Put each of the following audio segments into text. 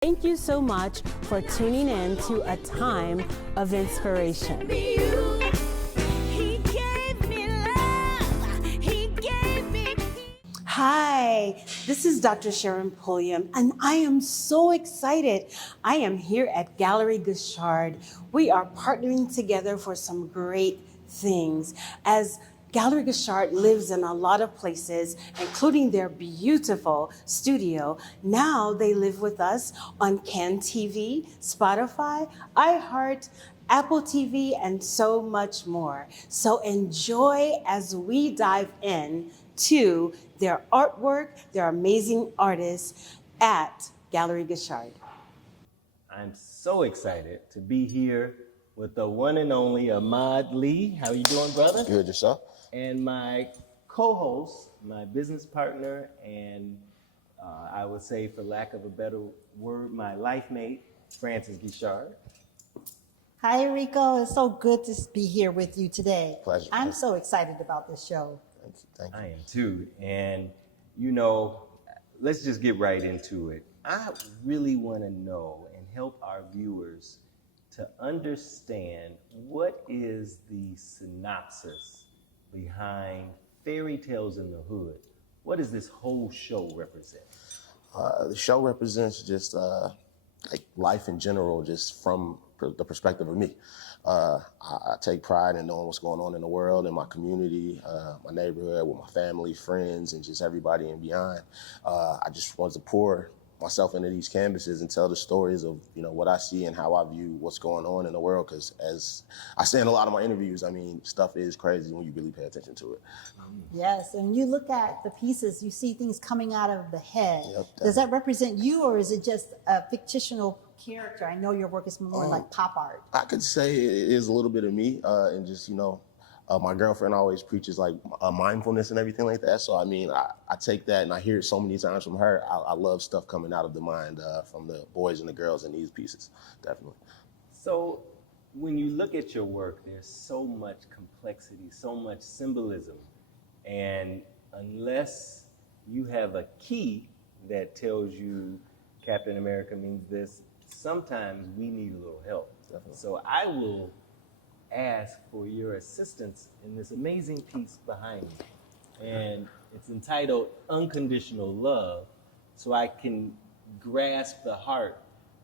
Thank you so much for tuning in to A Time of Inspiration. Hi, this is Dr. Sharon Pulliam, and I am so excited. I am here at Gallery Guichard. We are partnering together for some great things. As Gallery Guichard lives in a lot of places, including their beautiful studio. Now they live with us on Can TV, Spotify, iHeart, Apple TV, and so much more. So enjoy as we dive in to their artwork, their amazing artists at Gallery Guichard. I'm so excited to be here with the one and only Ahmad Lee. How you doing, brother? Good, yourself? And my co-host, my business partner, and I would say, for lack of a better word, my life mate, Francis Guichard. Hi, Rico. It's so good to be here with you today. Pleasure. I'm so excited about this show. Thank you. I am too. And, you know, let's just get right into it. I really want to know and help our viewers to understand what is the synopsis behind Fairy Tales in the Hood. What does this whole show represent? The show represents just like life in general, just from the perspective of me. I take pride in knowing what's going on in the world, in my community, my neighborhood, with my family, friends, and just everybody and beyond. I just want to pour myself into these canvases and tell the stories of, you know, what I see and how I view what's going on in the world. Because as I say in a lot of my interviews, I mean, stuff is crazy when you really pay attention to it. Yes, and you look at the pieces, you see things coming out of the head. Yep, Does that represent you, or is it just a fictional character? I know your work is more like pop art. I could say it is a little bit of me, and just, you know, my girlfriend always preaches like mindfulness and everything like that. So, I mean, I take that and I hear it so many times from her. I love stuff coming out of the mind from the boys and the girls in these pieces, definitely. So when you look at your work, there's so much complexity, so much symbolism. And unless you have a key that tells you Captain America means this, sometimes we need a little help. Definitely. So I will ask for your assistance in this amazing piece behind me. And it's entitled Unconditional Love, so I can grasp the heart,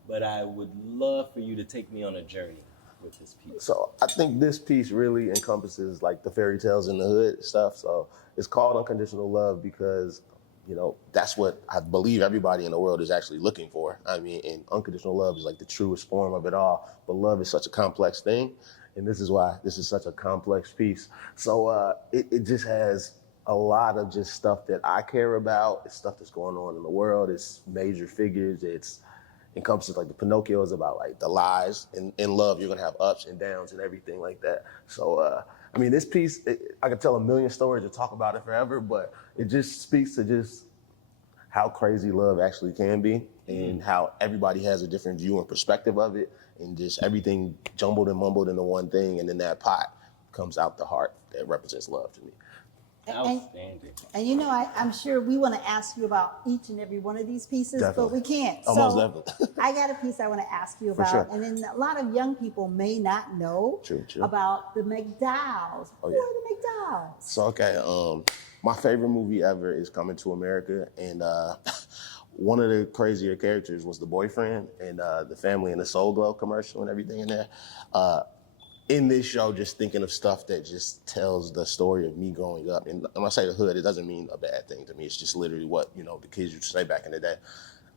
but I would love for you to take me on a journey with this piece. So I think this piece really encompasses like the fairy tales in the hood stuff. So it's called Unconditional Love because, you know, that's what I believe everybody in the world is actually looking for. I mean, and unconditional love is like the truest form of it all. But love is such a complex thing. And this is why this is such a complex piece. So it just has a lot of just stuff that I care about. It's stuff that's going on in the world. It's major figures. It's encompasses like the Pinocchio is about like the lies. In love, you're gonna have ups and downs and everything like that. So, I mean, this piece, I could tell a million stories and talk about it forever, but it just speaks to just how crazy love actually can be and how everybody has a different view and perspective of it, and just everything jumbled and mumbled into one thing, and then that pot comes out the heart that represents love to me. Outstanding. And you know, I'm sure we want to ask you about each and every one of these pieces, Definitely. but we can't. Oh, so most definitely. I got a piece I want to ask you about. sure. And then a lot of young people may not know True. about the McDowells. Oh, Who yeah. are the McDowells? So, okay, my favorite movie ever is Coming to America, and one of the crazier characters was the boyfriend, and the family in the Soul Glow commercial and everything in there. In this show, just thinking of stuff that just tells the story of me growing up. And when I say the hood, it doesn't mean a bad thing to me. It's just literally what, you know, the kids used to say back in the day.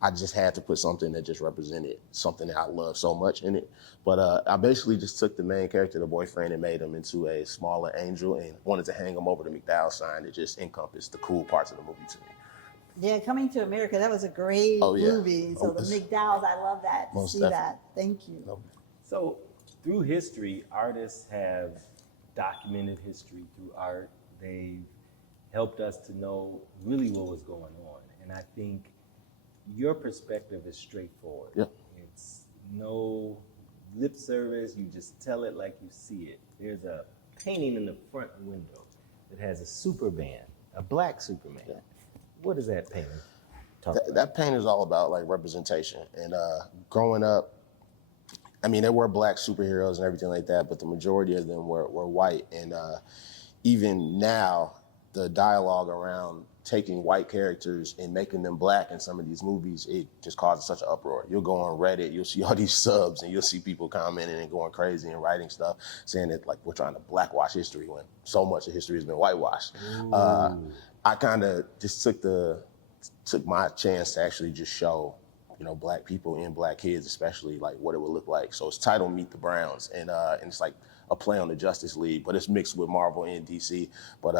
I just had to put something that just represented something that I love so much in it. But I basically just took the main character, the boyfriend, and made him into a smaller angel and wanted to hang him over the McDowell sign that just encompassed the cool parts of the movie to me. Yeah, Coming to America, that was a great movie. So the McDowells, I love that, to see that. Thank you. So through history, artists have documented history through art. They've helped us to know really what was going on. And I think your perspective is straightforward. Yep. It's no lip service. You just tell it like you see it. There's a painting in the front window that has a Superman, a black Superman. Yeah. What is that painting? That paint is all about like representation. And growing up, I mean, there were black superheroes and everything like that, but the majority of them were white. And even now, the dialogue around taking white characters and making them black in some of these movies, it just causes such an uproar. You'll go on Reddit, you'll see all these subs, and you'll see people commenting and going crazy and writing stuff, saying that like we're trying to blackwash history when so much of history has been whitewashed. I kind of just took my chance to actually just show, you know, black people and black kids, especially, like what it would look like. So it's titled Meet the Browns, and it's like a play on the Justice League, but it's mixed with Marvel and DC. But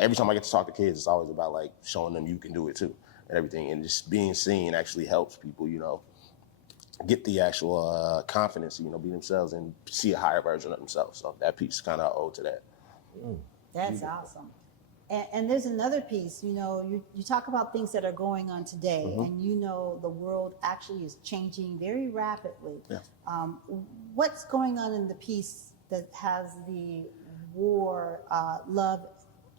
every time I get to talk to kids, it's always about like showing them you can do it too and everything. And just being seen actually helps people, you know, get the actual confidence, you know, be themselves and see a higher version of themselves. So that piece kind of owed to that. That's awesome. And there's another piece, you know, you talk about things that are going on today, and you know the world actually is changing very rapidly. Yeah. What's going on in the piece that has the war, love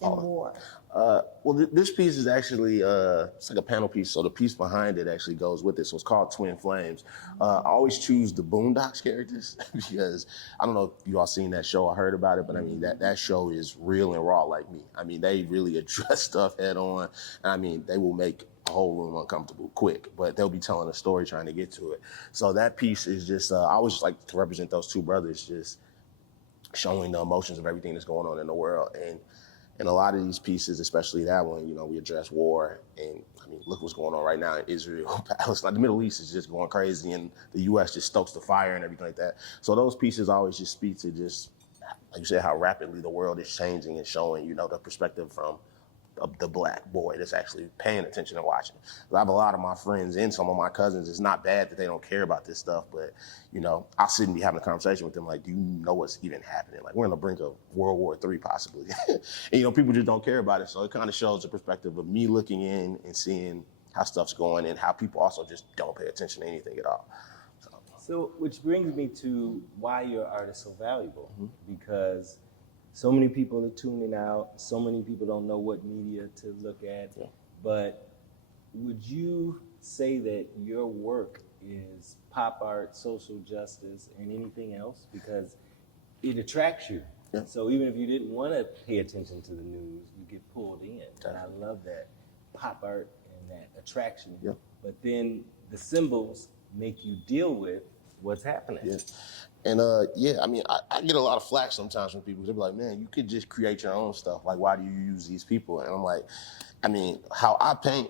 and war? Well, this piece is actually, it's like a panel piece, so the piece behind it actually goes with it. So it's called Twin Flames. I always choose the Boondocks characters because I don't know if you all seen that show or heard about it, but I mean, that show is real and raw like me. I mean, they really address stuff head on. And I mean, they will make a whole room uncomfortable quick, but they'll be telling a story trying to get to it. So that piece is just, I always like to represent those two brothers, just showing the emotions of everything that's going on in the world. And a lot of these pieces, especially that one, you know, we address war. And I mean, look what's going on right now in Israel, Palestine. The Middle East is just going crazy, and the U.S. just stokes the fire and everything like that. So those pieces always just speak to just, like you said, how rapidly the world is changing and showing, you know, the perspective from the black boy that's actually paying attention and watching. I have a lot of my friends and some of my cousins. It's not bad that they don't care about this stuff, but, you know, I'll sit and be having a conversation with them like, do you know what's even happening? Like, we're on the brink of World War III possibly. And, you know, people just don't care about it. So it kind of shows the perspective of me looking in and seeing how stuff's going and how people also just don't pay attention to anything at all. So which brings me to why your art is so valuable, because so many people are tuning out. So many people don't know what media to look at. Yeah. But would you say that your work is pop art, social justice, and anything else? Because it attracts you. Yeah. So even if you didn't want to pay attention to the news, you get pulled in. And I love that pop art and that attraction. Yeah. But then the symbols make you deal with what's happening. Yeah. And I mean, I get a lot of flack sometimes from people. They're like, man, you could just create your own stuff. Like, why do you use these people? And I'm like, I mean, how I paint,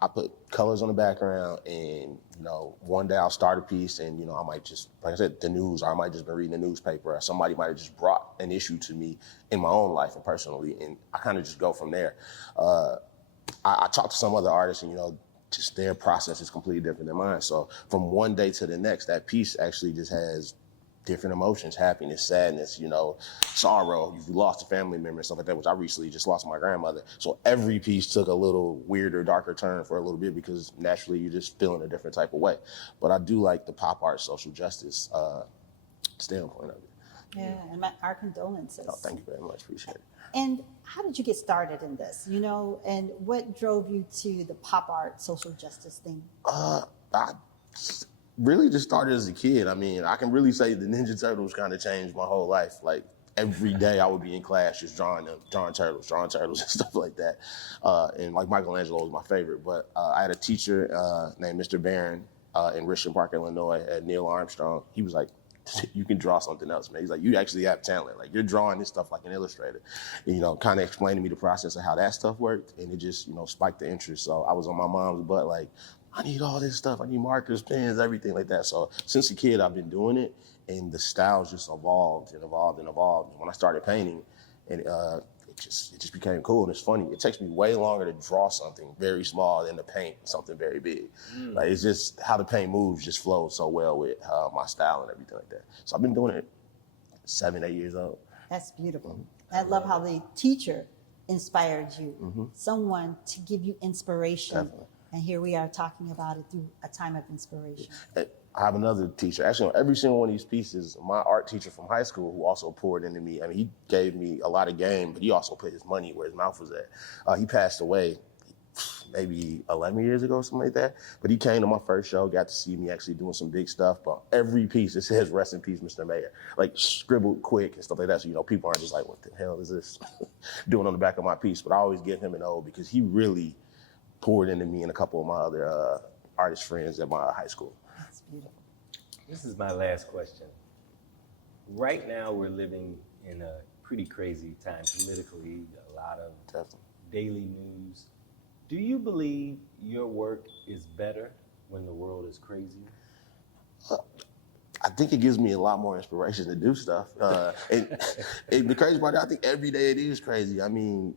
I put colors on the background, and, you know, one day I'll start a piece and, you know, I might just, like I said, the news, or I might just been reading the newspaper, or somebody might have just brought an issue to me in my own life and personally, and I kind of just go from there. I talk to some other artists, and, you know, just their process is completely different than mine. So from one day to the next, that piece actually just has different emotions: happiness, sadness, you know, sorrow. You've lost a family member and stuff like that, which I recently just lost my grandmother. So every piece took a little weirder, darker turn for a little bit, because naturally you're just feeling a different type of way. But I do like the pop art social justice standpoint of it. Yeah, and our condolences. Oh, thank you very much. Appreciate it. And how did you get started in this, you know, and what drove you to the pop art social justice thing? I really just started as a kid. I mean, I can really say the Ninja Turtles kind of changed my whole life. Like, every day I would be in class just drawing turtles and stuff like that. And like Michelangelo was my favorite. But I had a teacher named Mr. Barron in Richmond Park, Illinois, at Neil Armstrong. He was like, you can draw something else, man. He's like, you actually have talent. Like, you're drawing this stuff like an illustrator. And, you know, kind of explaining to me the process of how that stuff worked. And it just, you know, spiked the interest. So I was on my mom's butt like, I need all this stuff. I need markers, pens, everything like that. So since a kid, I've been doing it, and the styles just evolved and evolved and evolved. And when I started painting, and it just became cool. And it's funny, it takes me way longer to draw something very small than to paint something very big. Like, it's just how the paint moves just flows so well with my style and everything like that. So I've been doing it 7, 8 years old. That's beautiful. I love how the teacher inspired you, someone to give you inspiration. Definitely. And here we are talking about it through a time of inspiration. I have another teacher. Actually, on every single one of these pieces, my art teacher from high school, who also poured into me. I mean, he gave me a lot of game, but he also put his money where his mouth was at. He passed away, maybe 11 years ago, something like that. But he came to my first show, got to see me actually doing some big stuff. But every piece, it says, "Rest in peace, Mr. Mayor," like scribbled quick and stuff like that. So, you know, people aren't just like, what the hell is this doing on the back of my piece? But I always give him an O because he really poured into me and a couple of my other artist friends at my high school. That's beautiful. This is my last question. Right now, we're living in a pretty crazy time politically, a lot of Definitely. daily news. Do you believe your work is better when the world is crazy? I think it gives me a lot more inspiration to do stuff. And the crazy part, I think every day it is crazy. I mean,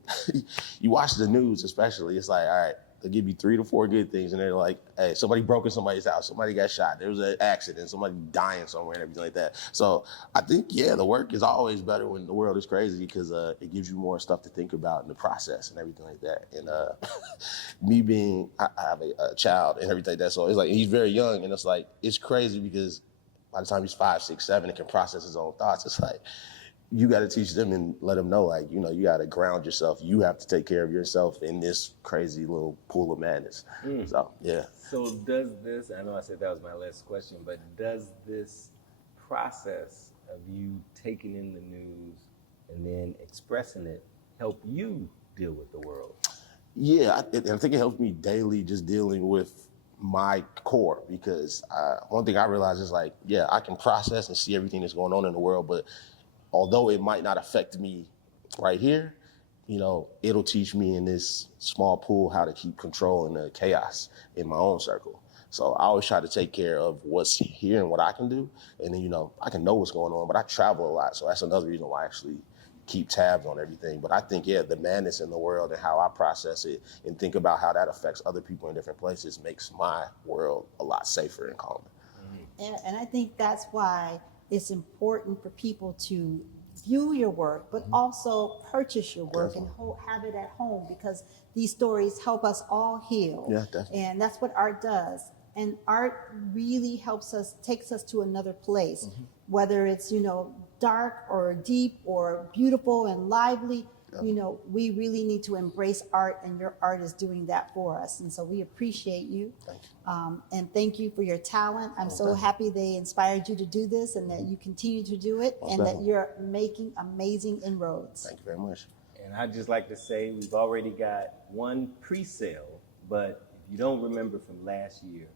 you watch the news especially, it's like, all right, they'll give you 3 to 4 good things, and they're like, hey, somebody broke in somebody's house, somebody got shot, there was an accident, somebody dying somewhere and everything like that. So I think, yeah, the work is always better when the world is crazy because it gives you more stuff to think about in the process and everything like that. And me being, I have a child and everything like that, so it's like, he's very young, and it's like, it's crazy because by the time he's 5, 6, 7 and can process his own thoughts, it's like, you got to teach them and let them know, like, you know, you got to ground yourself. You have to take care of yourself in this crazy little pool of madness. So, yeah. So does this, I know I said that was my last question, but does this process of you taking in the news and then expressing it help you deal with the world? Yeah, I think it helps me daily just dealing with my core because one thing I realize is like, yeah, I can process and see everything that's going on in the world, but although it might not affect me right here, you know, it'll teach me in this small pool how to keep control in the chaos in my own circle. So I always try to take care of what's here and what I can do. And then, you know, I can know what's going on, but I travel a lot. So that's another reason why I actually keep tabs on everything. But I think, yeah, the madness in the world and how I process it and think about how that affects other people in different places makes my world a lot safer and calmer. And I think that's why it's important for people to view your work, but also purchase your work and have it at home because these stories help us all heal. Yeah, definitely. And that's what art does. And art really helps us, takes us to another place, whether it's, you know, dark or deep or beautiful and lively. You know, we really need to embrace art, and your art is doing that for us. And so we appreciate you. Thank you. And thank you for your talent. I'm so happy they inspired you to do this and that you continue to do it and that you're making amazing inroads. Thank you very much. And I'd just like to say we've already got one pre-sale, but if you don't remember from last year,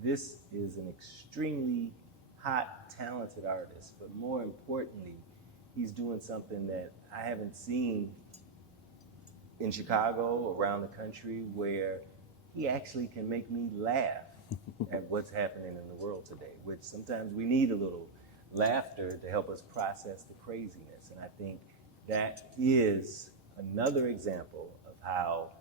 this is an extremely hot, talented artist, but more importantly, he's doing something that I haven't seen in Chicago, around the country, where he actually can make me laugh at what's happening in the world today, which sometimes we need a little laughter to help us process the craziness. And I think that is another example of how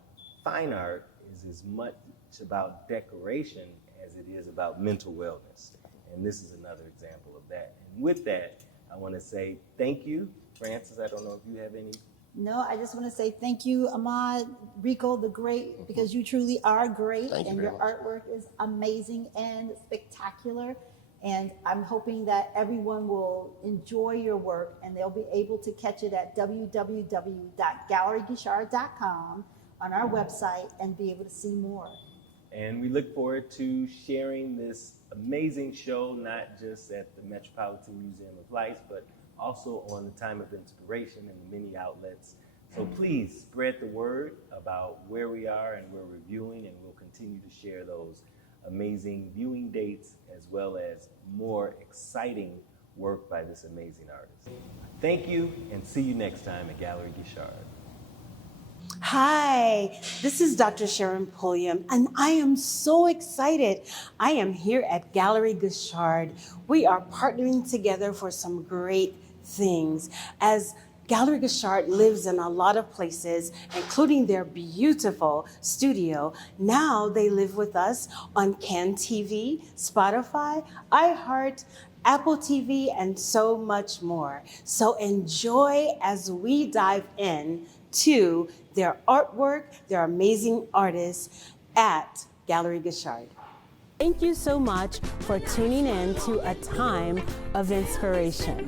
fine art is as much about decoration as it is about mental wellness. And this is another example of that. And with that, I want to say thank you. Francis, I don't know if you have any. No, I just want to say thank you, Ahmad, Rico the Great, because you truly are great and your artwork is amazing and spectacular. And I'm hoping that everyone will enjoy your work and they'll be able to catch it at www.galleryguichard.com on our website and be able to see more. And we look forward to sharing this amazing show, not just at the Metropolitan Museum of Life, but also on the Time of Inspiration and the many outlets. So please spread the word about where we are and where we're viewing, and we'll continue to share those amazing viewing dates as well as more exciting work by this amazing artist. Thank you, and see you next time at Gallery Guichard. Hi, this is Dr. Sharon Pulliam, and I am so excited. I am here at Gallery Guichard. We are partnering together for some great things. As Gallery Guichard lives in a lot of places, including their beautiful studio, now they live with us on Can TV, Spotify, iHeart, Apple TV, and so much more. So enjoy as we dive in to their artwork, their amazing artists at Gallery Guichard. Thank you so much for tuning in to A Time of Inspiration.